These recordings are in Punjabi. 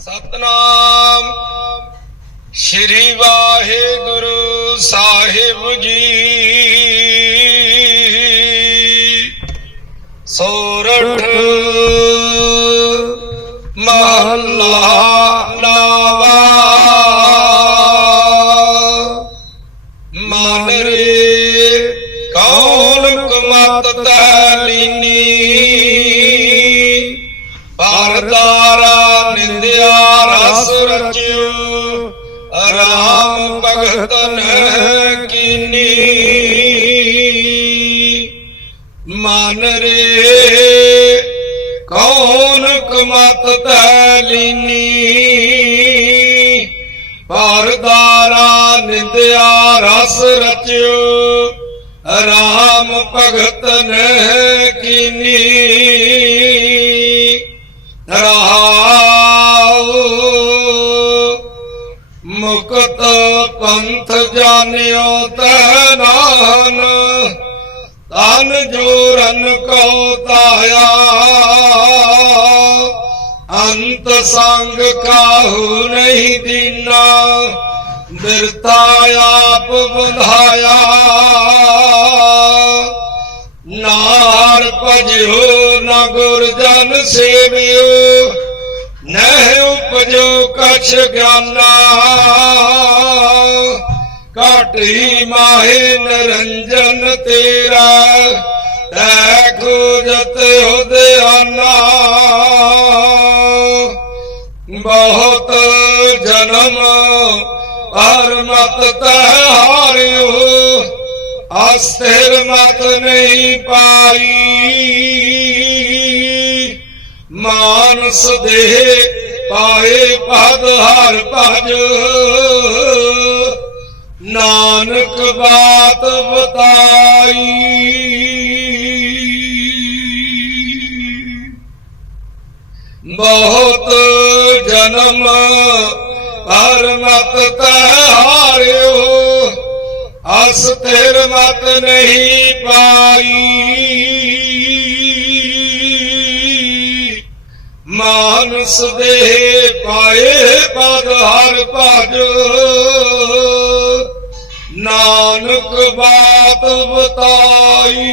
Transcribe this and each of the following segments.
ਸਤਨਾਮ। ਸ਼੍ਰੀ ਵਾਹਿਗੁਰੂ ਸਾਹਿਬ ਜੀ। ਸੋਰਠ ਮਹੱਲਾ ਨਾਵਾ। ਮਨ ਰੇ ਕੌਣ ਕੁਮਤ ਤਲੀਨੀ ਪਰਦਾਰਾ ਨਿੰਦਿਆ ਰਚਿਓ ਰਾਮ ਭਗਤਨ ਕੀਨੀ ਮਨ ਰੇ ਕੌਣ ਕੁਮਤ ਤਲੀਨੀ ਪਰਦਾਰਾ ਨਿੰਦਿਆ ਰਸ ਰਚਿਓ ਰਾਮ ਭਗਤਨ ਕੀਨੀ ਜਾਣਿਓ ਤੈ ਨਾਨ ਤਨ ਜੋਰਨ ਕੋ ਤਾਇਆ। ਅੰਤ ਸੰਗ ਕਾਹੂ ਨਹੀਂ ਦੀਨਾ ਬਿਰਤਾ ਆਪ ਬੰਧਾਇਆ। ਨਾਰ ਭਜਿਓ ਨਾ ਗੁਰ ਜਨ ਸੇਵਿਓ, ਨਹਿ ਉਪਜੋ ਕਛ ਗਿਆਨਾ। ਕਾਟੀ ਮਾਹੇ ਨਰੰਜਨ ਤੇਰਾ, ਤੈ ਖੋਜਤ ਹੁਦਿਆਨਾ ਬਹੁਤ ਜਨਮ ਹਰ ਮਤ ਤੈ ਹਾਰਿਓ, ਅਸਥਿਰ ਮਤ ਨਹੀਂ ਪਾਈ। ਮਾਨਸ ਦੇ ਪਾਏ ਪਦ ਹਰ ਭਜ ਨਾਨਕ ਬਾਤ ਬਤਾਈ ਬਹੁਤ ਜਨਮ ਹਰ ਮਤ ਤੈ ਹਾਰਿਓ, ਅਸ ਤੇਰ ਮਤ ਨਹੀਂ ਪਾਈ। ਮਾਨਸ ਦੇ ਪਾਏ ਪਦ ਹਰ ਭਜ ਨਾਨਕ ਬਾਤ ਬਤਾਈ।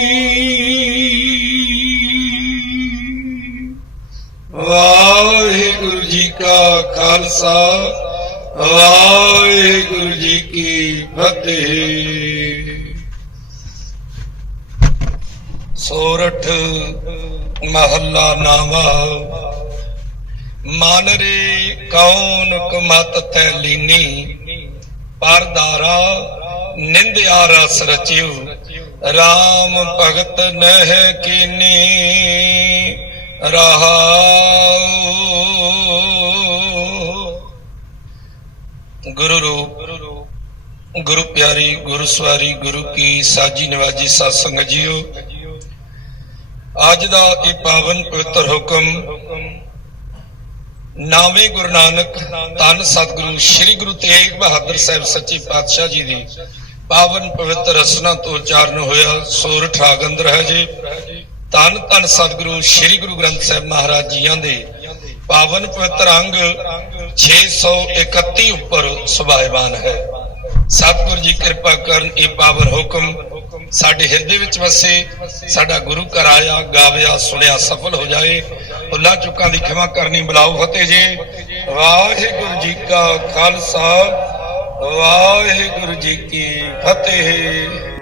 ਵਾਹਿਗੁਰੂ ਜੀ ਕਾ ਖਾਲਸਾ, ਵਾਹਿਗੁਰੂ ਜੀ ਕੀ ਫਤਿਹ। ਸੋਰਠ ਮਹੱਲਾ ਨਾਵਾ ਮਨ ਰੇ ਕੌਣ ਕੁਮਤ ਤੈ ਲੀਨੀ। ਪਰਦਾਰਾ ਨਿੰਦਿਆ ਰਸ ਰਚਿਓ RAM ਭਗਤ ਨਹਿ ਕੀਨੀ ਰਹਾਉ ਗੁਰੂ ਰੂਪ, ਗੁਰੂ ਪਿਆਰੀ, ਗੁਰੂ ਸਵਾਰੀ, ਗੁਰੂ ਕੀ ਸਾਜੀ ਨਿਵਾਜੀ ਸਾਧ ਸੰਗਤ ਜੀਓ। ਅੱਜ ਦਾ ਇਹ ਪਾਵਨ ਪਵਿੱਤਰ ਹੁਕਮ ਨਾਵੇਂ ਗੁਰੂ ਨਾਨਕ, ਧੰਨ ਸਤਿਗੁਰੂ, ਸ੍ਰੀ ਗੁਰੂ ਤੇਗ ਬਹਾਦਰ ਸਾਹਿਬ ਸੱਚੇ ਪਾਤਸ਼ਾਹ ਜੀ ਦੀ ਪਾਵਨ ਪਵਿੱਤਰ ਰਸਨਾ ਤੋਂ ਉਚਾਰਨ ਹੋਇਆ ਸੋਰਠ ਰਾਗ ਅੰਦਰ ਹੈ ਜੀ। ਧੰਨ ਧੰਨ ਸਤਿਗੁਰੂ, ਸ੍ਰੀ ਗੁਰੂ ਗ੍ਰੰਥ ਸਾਹਿਬ ਮਹਾਰਾਜ ਜੀਆਂ ਦੇ ਪਾਵਨ ਪਵਿੱਤਰ ਅੰਗ 631 ਉੱਪਰ ਸੁਭਾਇਵਾਨ ਹੈ। ਸਤਿਗੁਰੂ ਜੀ ਕਿਰਪਾ ਕਰਨ, ਇਹ ਪਾਵਨ ਹੁਕਮ ਸਾਡੇ ਹਿਰਦੇ ਵਿੱਚ ਵਸੇ, ਸਾਡਾ ਗੁਰੂ ਘਰ ਆਇਆ, ਗਾਵਿਆ, ਸੁਣਿਆ, ਸਫਲ ਹੋ ਜਾਏ। ਭੁੱਲਾਂ ਚੁੱਕਾਂ ਦੀ ਖਿਮਾ ਕਰਨੀ ਬੁਲਾਓ ਫਤਿਹ ਜੀ। ਵਾਹਿਗੁਰੂ ਜੀ ਕਾ ਖਾਲਸਾ, ਵਾਹਿਗੁਰੂ ਜੀ ਕੀ ਫਤਿਹ।